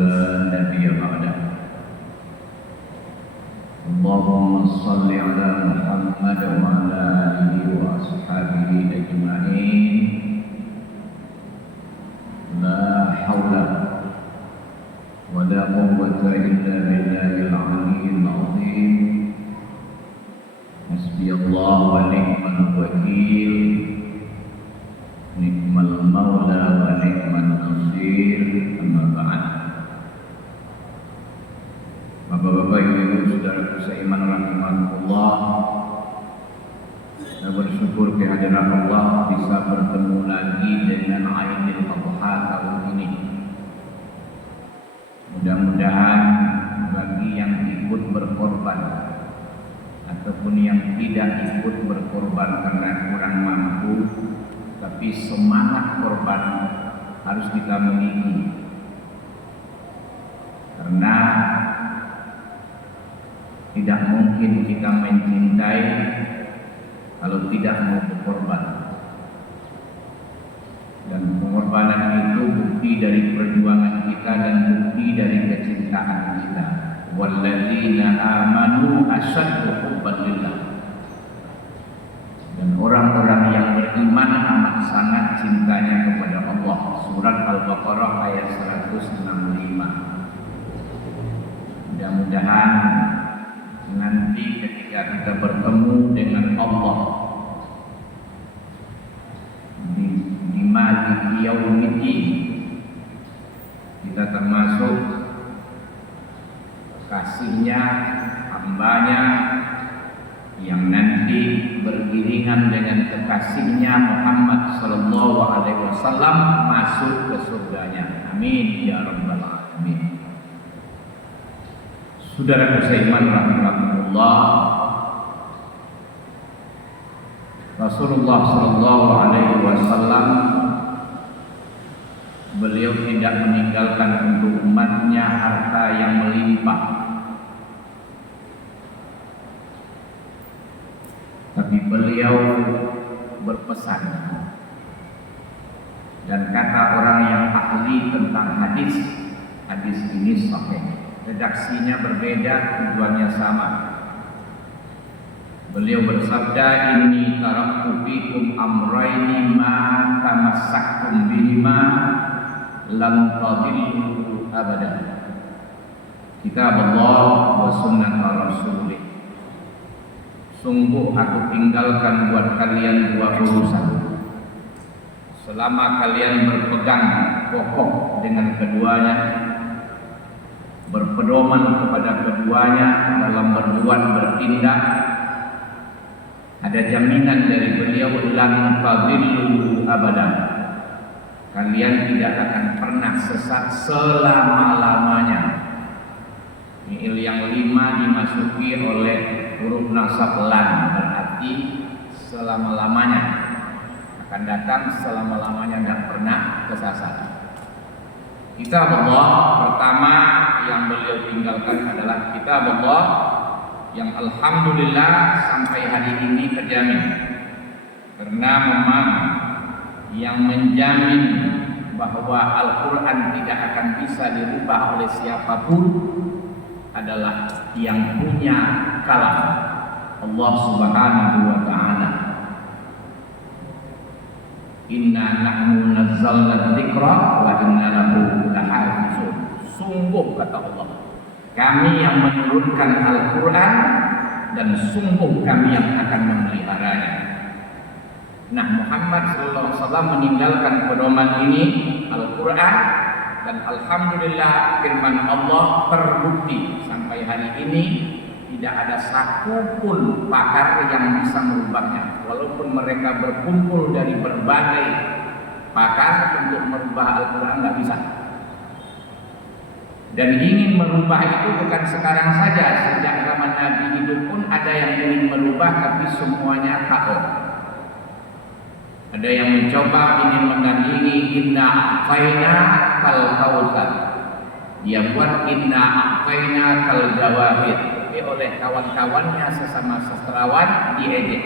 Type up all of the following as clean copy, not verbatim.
لا نبي بعده. اللهم صل على محمد وعلى آله وأصحابه أجمعين. لا حول ولا قوة إلا بالله العلي العظيم. حسبي الله ونعم الوكيل، نعم المولى ونعم النصير. أما بعد. Bapak-bapak, ibu-ibu, saudaraku seiman rahimakumullah, saya bersyukur kehadiran Allah bisa bertemu lagi dengan Aidil Adha tahun ini. Mudah-mudahan bagi yang ikut berkorban ataupun yang tidak ikut berkorban karena kurang mampu, tapi semangat korban harus kita miliki, karena tidak mungkin kita mencintai kalau tidak mau berkorban. Dan pengorbanan itu bukti dari perjuangan kita dan bukti dari kecintaan kita. Walladzina amanu asyaddu hubban lillah. Dan orang-orang yang beriman amat sangat cintanya kepada Allah. Surat Al-Baqarah ayat 165. Mudah-mudahan nanti ketika kita bertemu dengan Allah di maliki yaumiddin, kita termasuk kasihnya, hambanya yang nanti beriringan dengan kekasihnya Muhammad sallallahu alaihi wasallam masuk ke surganya. Amin ya rabbal alamin. Saudara seiman rahimakumullah, Rasulullah sallallahu alaihi wasallam, beliau tidak meninggalkan untuk umatnya harta yang melimpah, tapi beliau berpesan, dan kata orang yang ahli tentang hadis, hadis ini sahih. Redaksinya berbeda, tujuannya sama. Beliau bersabda, "Inni taraktu fikum amrayni ma tamassaktum bihima lan tadillu abada. Kitab Allah wa sunnah Rasulih. Sungguh aku tinggalkan buat kalian dua urusan. Selama kalian berpegang kokoh dengan keduanya, berpedoman kepada keduanya dalam berbuat bertindak, ada jaminan dari beliau, lan tadillu abadan. Kalian tidak akan pernah sesat selama-lamanya." Fi'il yang 5 dimasuki oleh huruf nasab lan, berarti selama-lamanya akan datang, selama-lamanya tidak pernah kesasar. Kitab Allah pertama yang beliau tinggalkan adalah kitab Allah yang alhamdulillah sampai hari ini terjamin. Karena memang yang menjamin bahwa Al-Quran tidak akan bisa dirubah oleh siapapun adalah yang punya kalam, Allah Subhanahu wa ta'ala. Inna nahnu nazzalna dzikra wa inna lahu lahafizun. Sungguh, kata Allah, kami yang menurunkan Al-Quran dan sungguh kami yang akan memeliharanya. Nah, Muhammad SAW meninggalkan pedoman ini, Al-Quran, dan alhamdulillah firman Allah terbukti sampai hari ini. Tidak ada satu pun pakar yang bisa merubahnya. Walaupun mereka berkumpul dari berbagai pakar untuk merubah Al-Quran, nggak bisa. Dan ingin merubah itu bukan sekarang saja, sejak zaman Nabi hidup pun ada yang ingin merubah, tapi semuanya KO. Ada yang mencoba ingin menandingi inna a'tayna kal kautsar. Dia buat inna a'tayna kal jawahir. Tapi oleh kawan-kawannya sesama sastrawan diejek.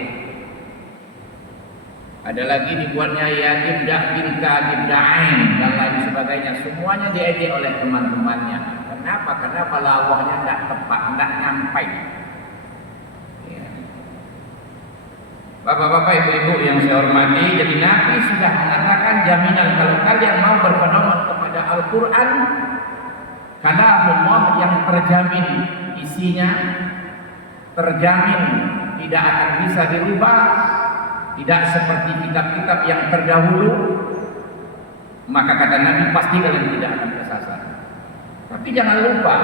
Ada lagi dibuatnya ya ibda binka ibda'ain dan lain sebagainya. sebagainya, semuanya diejek oleh teman-temannya. Kenapa? Karena balawahnya tidak tepat, tidak nyampai. Ya. Bapak-bapak, ibu-ibu yang saya hormati, jadi Nabi sudah mengatakan jaminan kalau kalian mau berpedoman kepada Al-Quran, kalamullah yang terjamin isinya, terjamin tidak akan bisa dirubah, tidak seperti kitab-kitab yang terdahulu, maka kata Nabi pasti kalian tidak akan kesasar. Tapi jangan lupa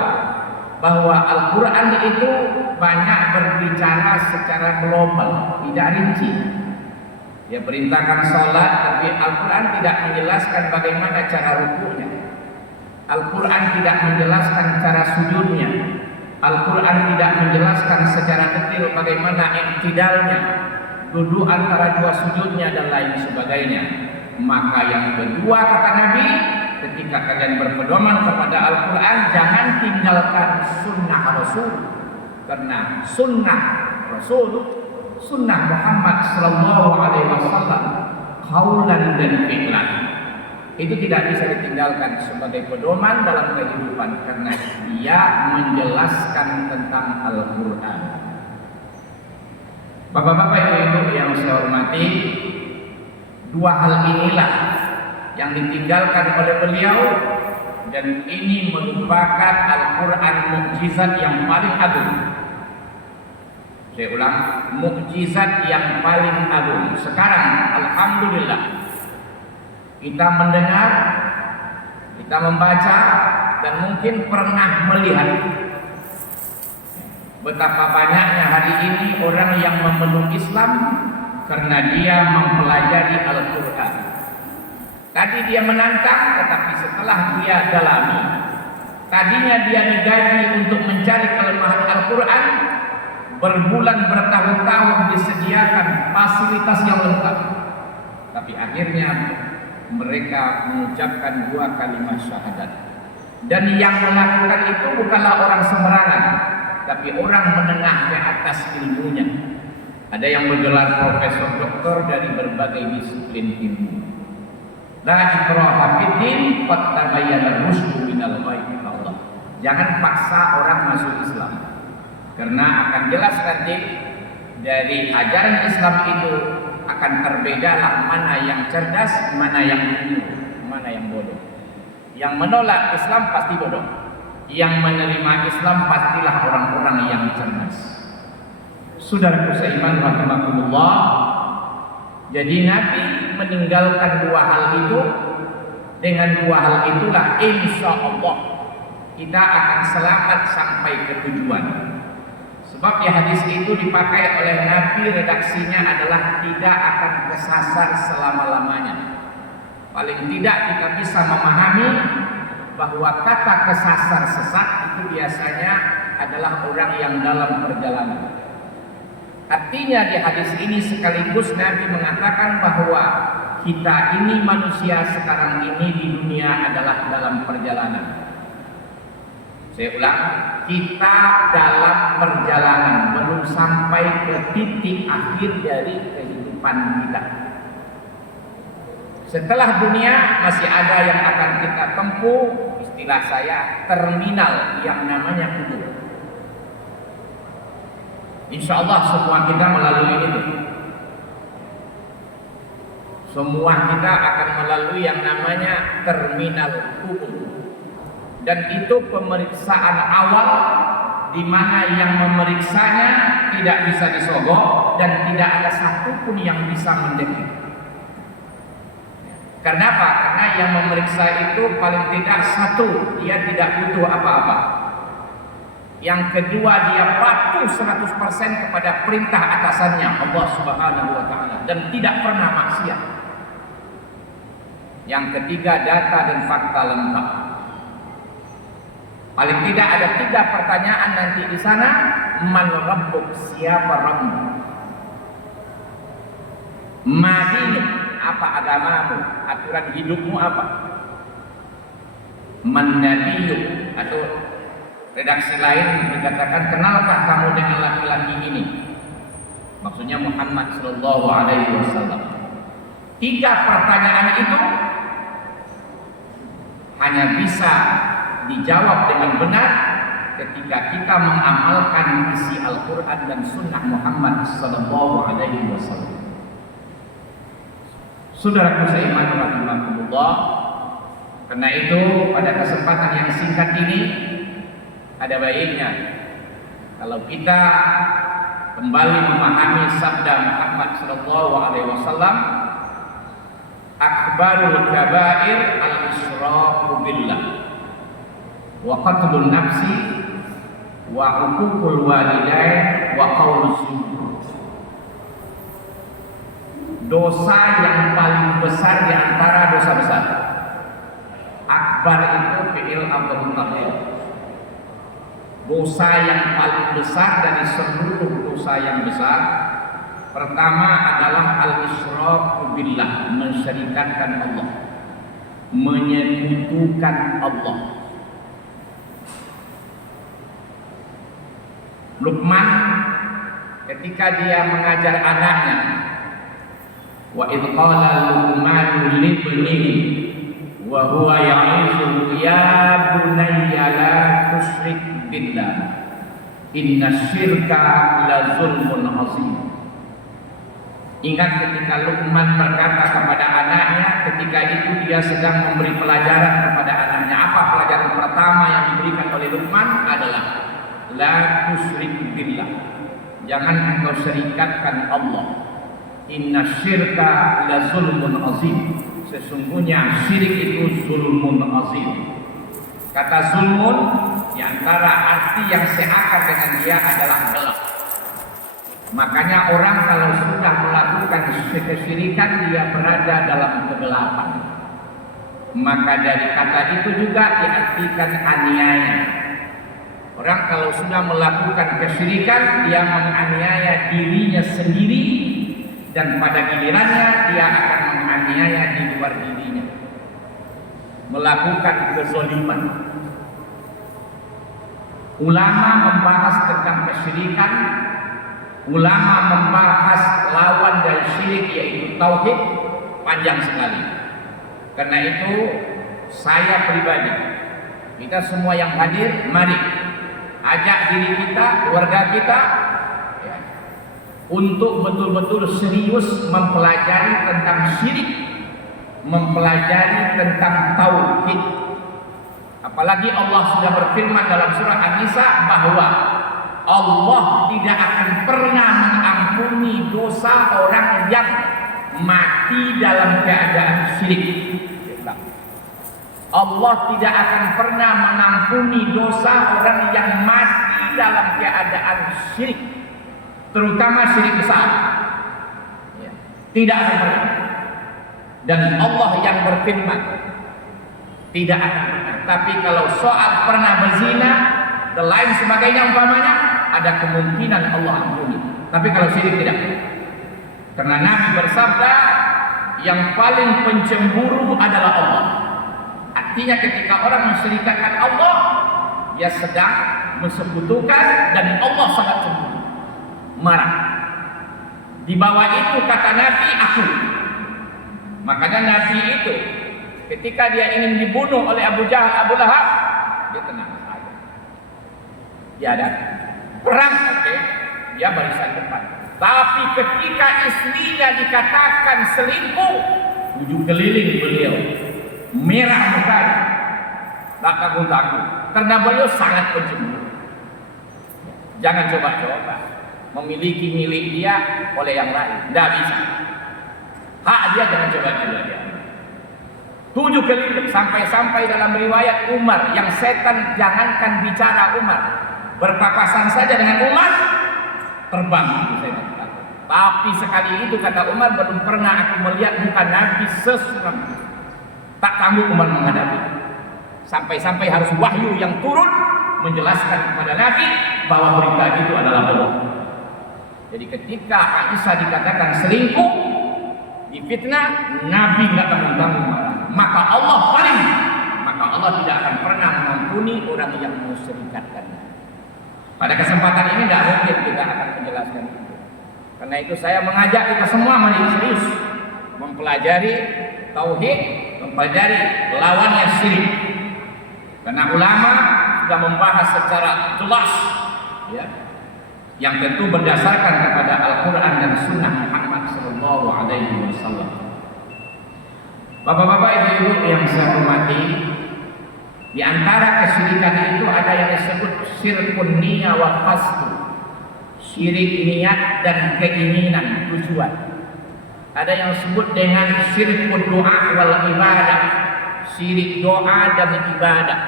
bahwa Al-Quran itu banyak berbicara secara global, tidak rinci. Dia perintahkan sholat, tapi Al-Quran tidak menjelaskan bagaimana cara rukunya. Al-Quran tidak menjelaskan cara sujudnya. Al-Quran tidak menjelaskan secara detail bagaimana iktidalnya, duduk antara dua sujudnya dan lain sebagainya. Maka yang kedua kata Nabi, ketika kalian berpedoman kepada Al-Quran, jangan tinggalkan sunnah Rasul. Karena sunnah Rasul, sunnah Muhammad Sallallahu Alaihi Wasallam, qaulan dan fi'lan, itu tidak bisa ditinggalkan sebagai pedoman dalam kehidupan, karena dia menjelaskan tentang Al-Quran. Bapak-bapak, ibu-ibu yang saya hormati, dua hal inilah yang ditinggalkan oleh beliau, dan ini merupakan Al-Quran mukjizat yang paling agung. Saya ulang, mukjizat yang paling agung. Sekarang alhamdulillah kita mendengar, kita membaca, dan mungkin pernah melihat betapa banyaknya hari ini orang yang memeluk Islam karena dia mempelajari Al-Quran. Tadi dia menantang, tetapi setelah dia dalami, tadinya dia digaji untuk mencari kelemahan Al-Quran, berbulan bertahun-tahun disediakan fasilitas yang lengkap, tapi akhirnya mereka mengucapkan dua kalimat syahadat. Dan yang melakukan itu bukanlah orang sembarangan, tapi orang menengah ke atas ilmunya. Ada yang bergelar profesor doktor dari berbagai disiplin ilmu. La ikraha fiddin, qad tabayyana rusdu minal ghayy. Allah, jangan paksa orang masuk Islam, karena akan jelas nanti dari ajaran Islam itu akan terbedalah mana yang cerdas, mana yang bodoh, mana yang bodoh. Yang menolak Islam pasti bodoh, yang menerima Islam pastilah orang-orang yang cerdas. Saudaraku seiman rahimakumullah, jadi Nabi meninggalkan dua hal itu. Dengan dua hal itulah insya Allah kita akan selamat sampai ke tujuan. Sebab ya hadis itu dipakai oleh Nabi, redaksinya adalah tidak akan kesasar selama-lamanya. Paling tidak kita bisa memahami bahwa kata kesasar sesat itu biasanya adalah orang yang dalam perjalanan. Artinya di hadis ini sekaligus Nabi mengatakan bahwa kita ini manusia sekarang ini di dunia adalah dalam perjalanan. Saya ulang, kita dalam perjalanan, belum sampai ke titik akhir dari kehidupan kita. Setelah dunia masih ada yang akan kita tempuh, istilah saya terminal yang namanya kubur. Insya Allah semua kita melalui itu. Semua kita akan melalui yang namanya terminal kubur. Dan itu pemeriksaan awal, di mana yang memeriksanya tidak bisa disogok dan tidak ada satupun yang bisa mendekat. Karena apa? Karena yang memeriksa itu paling tidak satu, dia tidak butuh apa-apa. Yang kedua, dia patuh 100% kepada perintah atasannya Allah Subhanahu wa taala dan tidak pernah maksiat. Yang ketiga, data dan fakta lengkap. Paling tidak ada 3 pertanyaan nanti di sana. Man rabbuk, siapa Rabbmu? Madinuk, apa agamamu? Aturan hidupmu apa? Man nabiyuk, atau redaksi lain dikatakan, kenalkah kamu dengan laki-laki ini? Maksudnya Muhammad sallallahu alaihi wasallam. 3 pertanyaan itu hanya bisa dijawab dengan benar ketika kita mengamalkan isi Al-Quran dan Sunnah Muhammad Sallallahu Alaihi Wasallam. Saudaraku seiman rahimakumullah, karena itu pada kesempatan yang singkat ini ada baiknya kalau kita kembali memahami sabda Muhammad Sallallahu Alaihi Wasallam, akbarul kabair al-israfu billah wa qatlun nafsi wa uququl walidain wa qaulus zur. Dosa yang paling besar di antara dosa besar. Akbar itu fi'il amrun nahi. Dosa yang paling besar dari seluruh dosa yang besar, pertama adalah al-israfu billah, mensyirikatkan Allah, menyekutukan Allah. Luqman ketika dia mengajar anaknya, wa idh qala Luqman li ibnihi wa huwa ya'izuhu ya bunayya la tusyrik billah innasyirka la zulmun azim. Ingat ketika Luqman berkata kepada anaknya, ketika itu dia sedang memberi pelajaran kepada anaknya. Apa pelajaran pertama yang diberikan oleh Luqman adalah la tusyrik billah, jangan engkau syirikatkan Allah. Inna syirka la zulmun azim, sesungguhnya syirik itu zulmun azim. Kata zulmun diantara arti yang seakan dengan dia adalah gelap. Makanya orang kalau sudah melakukan kesyirikan dia berada dalam kegelapan. Maka dari kata itu juga diartikan aniaya. Orang kalau sudah melakukan kesyirikan dia menganiaya dirinya sendiri, dan pada gilirannya dia akan menganiaya di luar dirinya, melakukan kezaliman. Ulama membahas tentang kesyirikan, ulama membahas lawan dari syirik yaitu tauhid, panjang sekali. Karena itu saya pribadi, kita semua yang hadir, mari ajak diri kita, keluarga kita ya, untuk betul-betul serius mempelajari tentang syirik, mempelajari tentang tauhid. Apalagi Allah sudah berfirman dalam surah An-Nisa bahwa Allah tidak akan pernah mengampuni dosa orang yang mati dalam keadaan syirik. Allah tidak akan pernah mengampuni dosa orang yang mati dalam keadaan syirik, terutama syirik besar. Tidak akan pernah. Dan Allah yang berfirman tidak akan pernah. Tapi kalau soal pernah berzina dan lain sebagainya umpamanya, ada kemungkinan Allah ampuni. Tapi kalau syirik tidak. Karena Nabi bersabda, yang paling pencemburu adalah Allah. Artinya ketika orang mensyirikatkan Allah, dia sedang mensekutukan dan Allah sangat cemburu, marah. Di bawah itu kata Nabi, aku. Makanya Nabi itu ketika dia ingin dibunuh oleh Abu Jahal, Abu Lahab, dia tenang saja. Dia ada perang, oke, dia barisan depan. Tapi ketika istrinya dikatakan selingkuh, 7 keliling beliau merah mukanya, takut, karena beliau sangat pencemburu. Jangan coba-coba memiliki milik dia oleh yang lain, tidak bisa. Hak dia jangan coba-coba dia. 7 keliling sampai dalam riwayat Umar, yang setan jangankan bicara Umar, berpapasan saja dengan Umar terbang itu setan. Tapi sekali itu kata Umar, belum pernah aku melihat muka Nabi sesuram. Tak sanggup Umar menghadapi. Sampai-sampai harus wahyu yang turun menjelaskan kepada Nabi bahwa berita itu adalah bohong. Jadi ketika Aisyah dikatakan selingkuh, difitnah, Nabi nggak tanggung-tanggung marah. Maka Allah tidak akan pernah mengampuni orang yang mensyirikatkan. Pada kesempatan ini tidak mungkin kita akan menjelaskan itu. Karena itu saya mengajak kita semua mari serius mempelajari tauhid, mempelajari lawannya syirik. Karena ulama sudah membahas secara jelas, ya, yang tentu berdasarkan kepada Al-Quran dan Sunnah Muhammad Sallallahu Alaihi Wasallam. Bapak-bapak, ibu-ibu yang saya hormati, di antara kesyirikan itu ada yang disebut syirkun niyah wal qasd, syirik niat dan keinginan tujuan. Ada yang disebut dengan syirkun doa wal ibadah, syirik doa dan ibadah.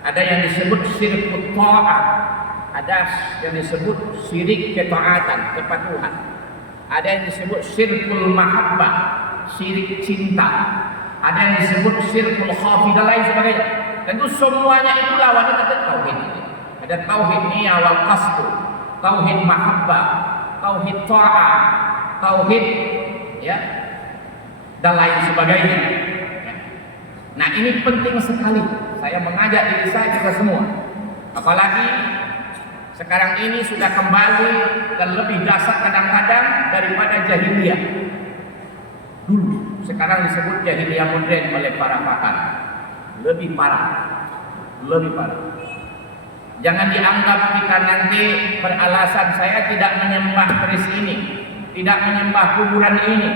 Ada yang disebut syirkut ta'ah, ada yang disebut syirik ketaatan, kepatuhan. Ada yang disebut syirkul mahabbah, syirik cinta. Ada yang disebut syirkul khafi dan lain sebagainya. Tentu semuanya itu lawannya dari tauhid. Ada tauhid niyah wal qasd, tauhid mahabbah, tauhid ta'ah, tauhid, ya, dan lain sebagainya. Nah, ini penting sekali. Saya mengajak diri saya juga semua. Apalagi sekarang ini sudah kembali dan lebih dasar kadang-kadang daripada jahiliyah. Dulu, sekarang disebut jahiliyah modern oleh para pakar. Lebih parah. Lebih parah. Jangan dianggap kita nanti beralasan saya tidak menyembah keris ini, tidak menyembah kuburan ini.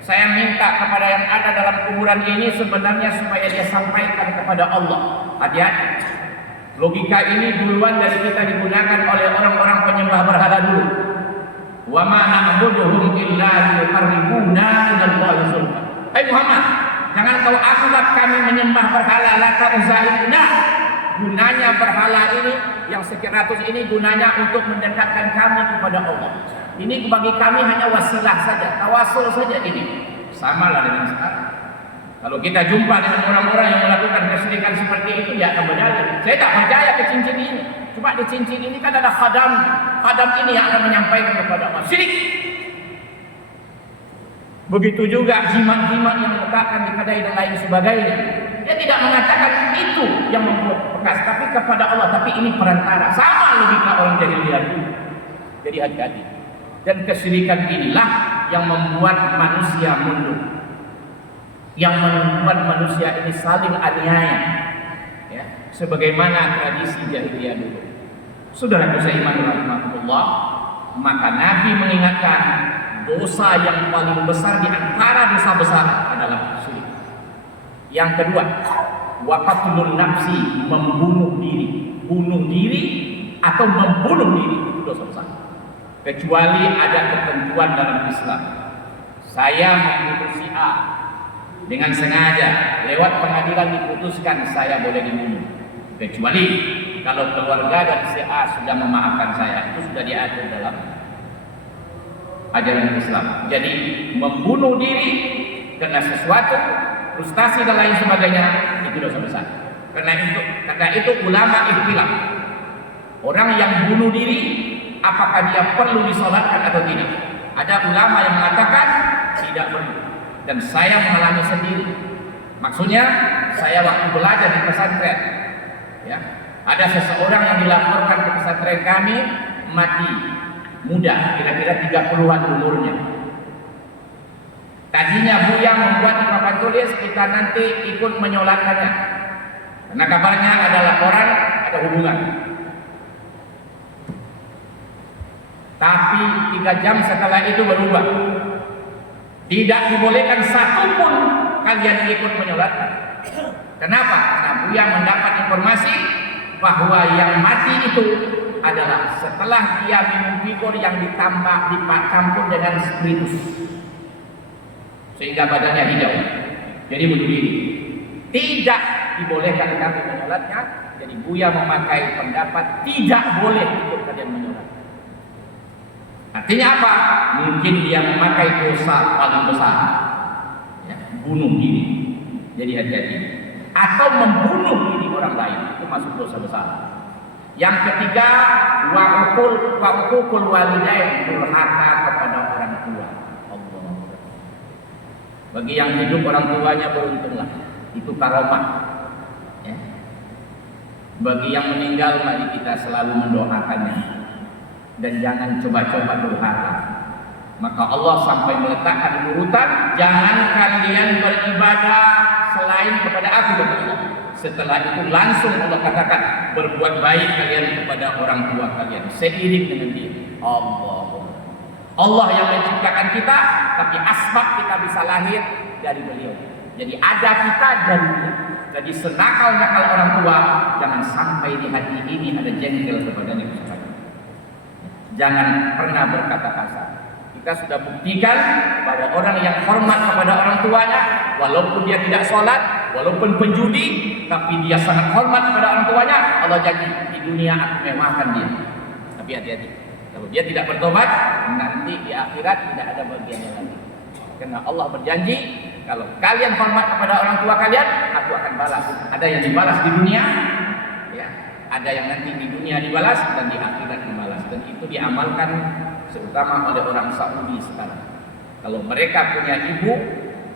Saya minta kepada yang ada dalam kuburan ini sebenarnya supaya dia sampaikan kepada Allah. Hati-hati. Logika ini duluan dari kita digunakan oleh orang-orang penyembah berhala dulu. Wa ma na'buduhum illa liyuqarribuna ila Allahi zulfa. Muhammad, jangan kau anggap kami menyembah berhala Lata Uzza. Nah, gunanya berhala ini yang sekiratus ini gunanya untuk mendekatkan kami kepada Allah. Ini bagi kami hanya wasilah saja, tawasul saja ini. Sama lah dengan sekarang. Kalau kita jumpa dengan orang-orang yang melakukan kesyirikan seperti itu, dia akan berdalil. Saya tak percaya ke cincin ini. Cuma di cincin ini kan ada khadam. Khadam ini yang akan menyampaikan kepada Allah. Syirik. Begitu juga jimat-jimat yang meletakkan di kedai dan lain sebagainya. Dia tidak mengatakan itu yang membuat bekas, tapi kepada Allah. Tapi ini perantara. Sama logika orang jahiliyah dulu. Jadi hati-hati. Dan kesyirikan inilah yang membuat manusia mundur, yang membuat manusia ini saling aniaya, ya, sebagaimana tradisi jahiliyah dulu. Saudaraku seiman rahimahullah, maka Nabi mengingatkan dosa yang paling besar di antara dosa besar adalah syirik. Yang kedua, wa qatlun nafsi, membunuh diri. Bunuh diri atau membunuh diri itu dosa besar. Kecuali ada ketentuan dalam Islam. Saya membunuh si A dengan sengaja, lewat pengadilan diputuskan saya boleh dibunuh. Kecuali kalau keluarga dan si A sudah memaafkan saya, itu sudah diatur dalam ajaran Islam. Jadi membunuh diri karena sesuatu, frustasi dan lain sebagainya, itu dosa besar. Karena itu ulama ikhtilaf. Orang yang bunuh diri, apakah dia perlu disolatkan atau tidak? Ada ulama yang mengatakan tidak perlu, dan saya mengalami sendiri. Maksudnya saya waktu belajar di pesantren, ya, ada seseorang yang dilaporkan ke pesantren kami mati muda, kira-kira 30-an umurnya. Tadinya Buya membuat di papan tulis kita nanti ikut menyolatkannya, karena kabarnya ada laporan, ada hubungan. Tapi 3 jam setelah itu berubah. Tidak dibolehkan satupun kalian ikut menyolatkan. Kenapa? Karena Buya mendapat informasi bahwa yang mati itu adalah setelah dia minum vigor yang dicampur dengan spiritus, sehingga badannya hijau. Jadi bunuh diri. Tidak dibolehkan kami menyolatnya. Jadi Buya memakai pendapat tidak boleh ikut kalian menyolatkan. Artinya apa? Mungkin dia memakai dosa paling besar, ya, bunuh diri. Jadi hati-hati. Atau membunuh diri orang lain, itu masuk dosa besar. Yang ketiga, wa'uqul walidain, durhaka kepada orang tua. Allah. Bagi yang hidup orang tuanya beruntunglah, itu karomah. Ya. Bagi yang meninggal, mari kita selalu mendoakannya. Dan jangan coba-coba durhaka. Maka Allah sampai meletakkan urutan, jangan kalian beribadah selain kepada aku, kata Allah. Setelah itu langsung Allah katakan, berbuat baik kalian kepada orang tua kalian seiring dengan dia. Allah yang menciptakan kita, tapi asbab kita bisa lahir dari beliau. Jadi ada kita dari dia. Jadi senakal-nakal orang tua, jangan sampai di hati ini ada jengkel kepada Nabi Muhammad. Jangan pernah berkata kasar. Kita sudah buktikan bahwa orang yang hormat kepada orang tuanya, walaupun dia tidak sholat, walaupun penjudi, tapi dia sangat hormat kepada orang tuanya, Allah janji di dunia akan mewahkan dia. Tapi hati-hati, kalau dia tidak bertobat, nanti di akhirat tidak ada bagiannya lagi. Karena Allah berjanji, kalau kalian hormat kepada orang tua kalian, aku akan balas. Ada yang dibalas di dunia, ya, ada yang nanti di dunia dibalas dan di akhirat dibalas. Dan itu diamalkan terutama oleh orang Saudi sekarang. Kalau mereka punya ibu,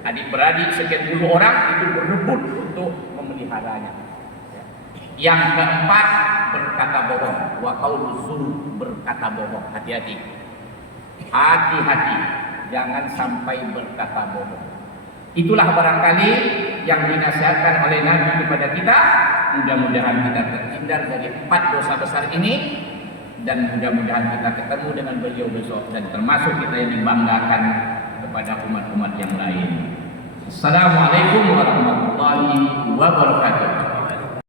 adik-beradik sekian puluh orang, itu berebut untuk memeliharanya. Yang keempat, berkata bohong. Wa qaulu zur, berkata bohong. Hati-hati. Hati-hati, jangan sampai berkata bohong. Itulah barangkali yang dinasihatkan oleh Nabi kepada kita. Mudah-mudahan kita terhindar dari 4 dosa besar ini, dan mudah-mudahan kita ketemu dengan beliau besok dan termasuk kita yang dibanggakan kepada umat-umat yang lain. Assalamualaikum warahmatullahi wabarakatuh.